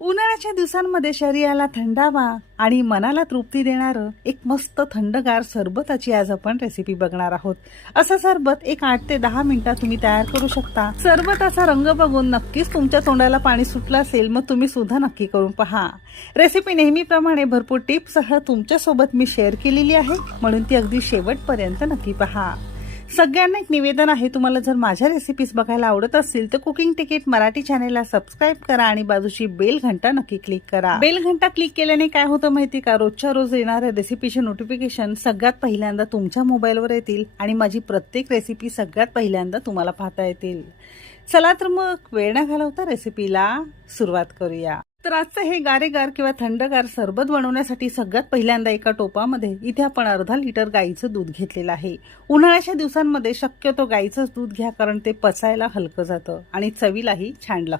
उन्हाळ्याच्या दिवसांमध्ये शरीराला थंडावा आणि मनाला तृप्ती देणारं एक मस्त थंडगार सरबताची आज आपण रेसिपी बघणार आहोत। असं सरबत एक 8 ते 10 मिनिटात तुम्ही तयार करू शकता। सरबताचा रंग बघून नक्कीच तुमच्या तोंडाला पाणी सुटलं असेल, मग तुम्ही सुद्धा नक्की करून पहा। रेसिपी नेहमीप्रमाणे भरपूर टिप्ससह तुमच्या सोबत मी शेअर केलेली आहे, म्हणून ती अगदी शेवटपर्यंत नक्की पहा। सगळ्यांना एक निवेदन आहे, तुम्हाला जर माझ्या रेसिपीज बघायला आवडत असतील तर कुकिंग तिकीट मराठी चॅनेलला सबस्क्राइब करा आणि बाजूची बेल घंटा नक्की क्लिक करा। बेल घंटा क्लिक केल्याने काय होतं माहिती का, रोजच्या रोज येणाऱ्या रेसिपीचे नोटिफिकेशन सगळ्यात पहिल्यांदा तुमच्या मोबाईलवर येतील आणि माझी प्रत्येक रेसिपी सगळ्यात पहिल्यांदा तुम्हाला पाहता येतील। चला तर मग वेळ न घालवता रेसिपीला सुरुवात करूया। तर आजचं हे गारेगार किंवा थंडगार सरबत बनवण्यासाठी सगळ्यात पहिल्यांदा एका टोपामध्ये इथे आपण अर्धा लिटर गाईचं दूध घेतलेलं आहे। उन्हाळ्याच्या दिवसांमध्ये शक्यतो गाईचंच दूध घ्या, कारण ते पचायला हलकं जातं आणि चवीलाही छान लागतं।